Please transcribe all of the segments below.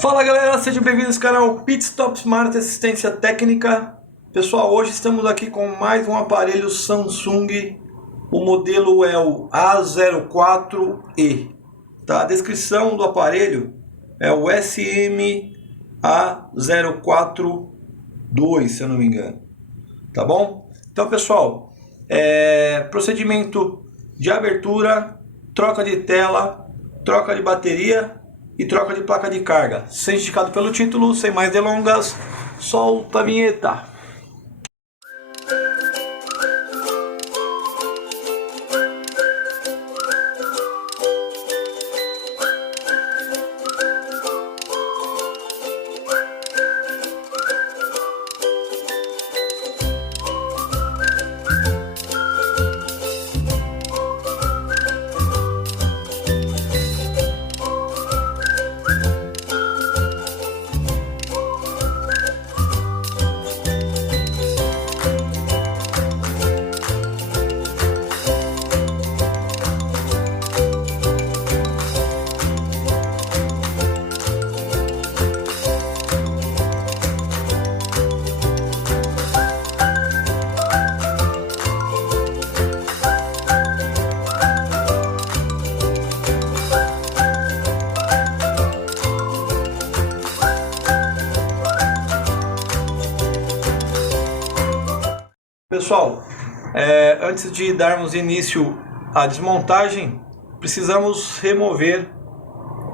Fala galera, sejam bem-vindos ao canal Pit Stop Smart Assistência Técnica. Pessoal, hoje estamos aqui com mais um aparelho Samsung. O modelo é o A04E. Tá? A descrição do aparelho é o SMA042, se eu não me engano. Tá bom? Então pessoal, procedimento de abertura, troca de tela, troca de bateria e troca de placa de carga. Sem indicado pelo título, sem mais delongas, solta a vinheta. Pessoal, antes de darmos início à desmontagem, precisamos remover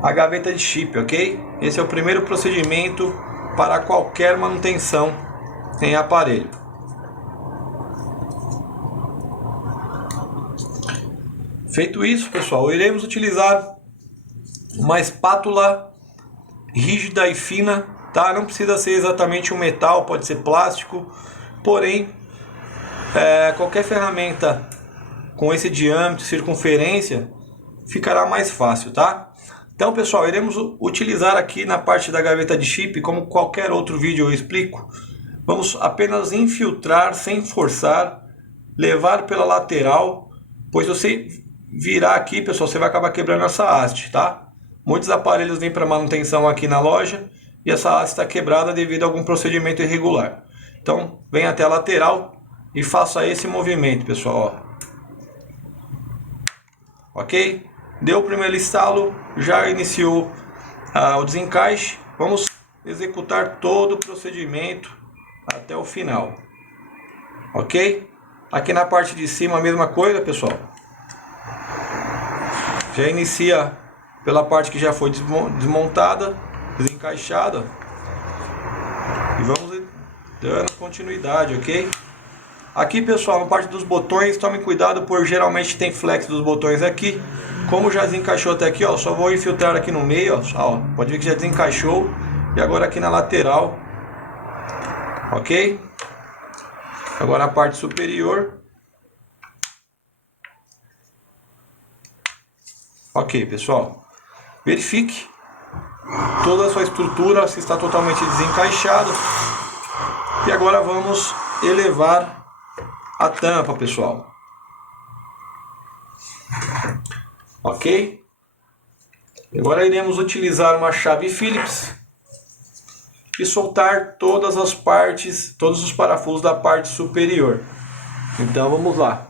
a gaveta de chip, ok? Esse é o primeiro procedimento para qualquer manutenção em aparelho. Feito isso, pessoal, iremos utilizar uma espátula rígida e fina, tá? Não precisa ser exatamente um metal, pode ser plástico, porém qualquer ferramenta com esse diâmetro, circunferência, ficará mais fácil, tá? Então pessoal, iremos utilizar aqui na parte da gaveta de chip, como qualquer outro vídeo eu explico, vamos apenas infiltrar sem forçar, levar pela lateral, pois você virar aqui, pessoal, você vai acabar quebrando essa haste, tá? Muitos aparelhos vêm para manutenção aqui na loja e essa haste está quebrada devido a algum procedimento irregular. Então, vem até a lateral e faça esse movimento, pessoal. Ok? Deu o primeiro estalo, já iniciou o desencaixe. Vamos executar todo o procedimento até o final. Ok? Aqui na parte de cima a mesma coisa, pessoal. Já inicia pela parte que já foi desmontada, desencaixada. E vamos dando continuidade, ok? Aqui, pessoal, na parte dos botões, tome cuidado, por geralmente tem flex dos botões aqui. Como já desencaixou até aqui, ó, só vou infiltrar aqui no meio, ó, pode ver que já desencaixou. E agora aqui na lateral, ok? Agora a parte superior. Ok, pessoal. Verifique toda a sua estrutura, se está totalmente desencaixado. E agora vamos elevar a tampa, pessoal. Ok? Agora iremos utilizar uma chave Phillips e soltar todas as partes, todos os parafusos da parte superior. Então vamos lá.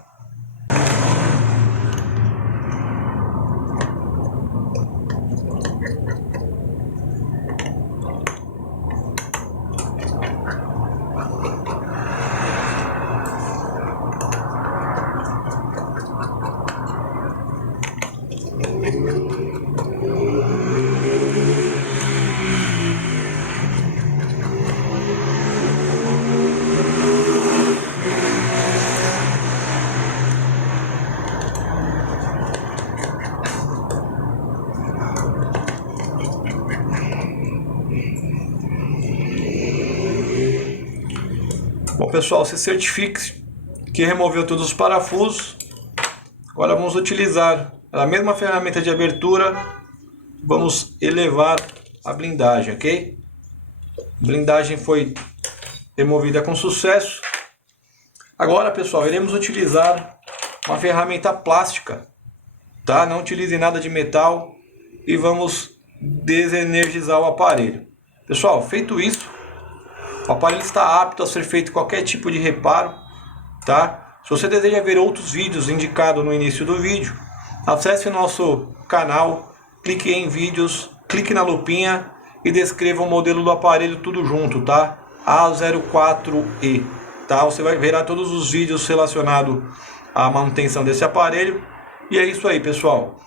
Bom, pessoal, se certifique que removeu todos os parafusos. Agora vamos utilizar a mesma ferramenta de abertura. Vamos elevar a blindagem, ok? A blindagem foi removida com sucesso. Agora, pessoal, iremos utilizar uma ferramenta plástica, tá? Não utilize nada de metal e vamos desenergizar o aparelho. Pessoal, feito isso, o aparelho está apto a ser feito qualquer tipo de reparo, tá? Se você deseja ver outros vídeos indicados no início do vídeo, acesse o nosso canal, clique em vídeos, clique na lupinha e descreva o modelo do aparelho tudo junto, tá? A04E, tá? Você vai ver todos os vídeos relacionados à manutenção desse aparelho. E é isso aí, pessoal.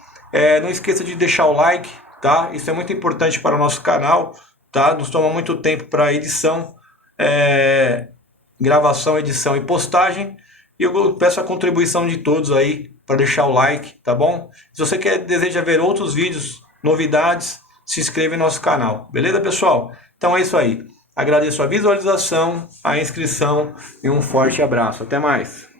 Não esqueça de deixar o like, tá? Isso é muito importante para o nosso canal, tá? Nos toma muito tempo para edição, gravação, edição e postagem. E eu peço a contribuição de todos aí para deixar o like, tá bom? Se você deseja ver outros vídeos, novidades, se inscreva em nosso canal. Beleza, pessoal? Então é isso aí. Agradeço a visualização, a inscrição e um forte abraço. Até mais.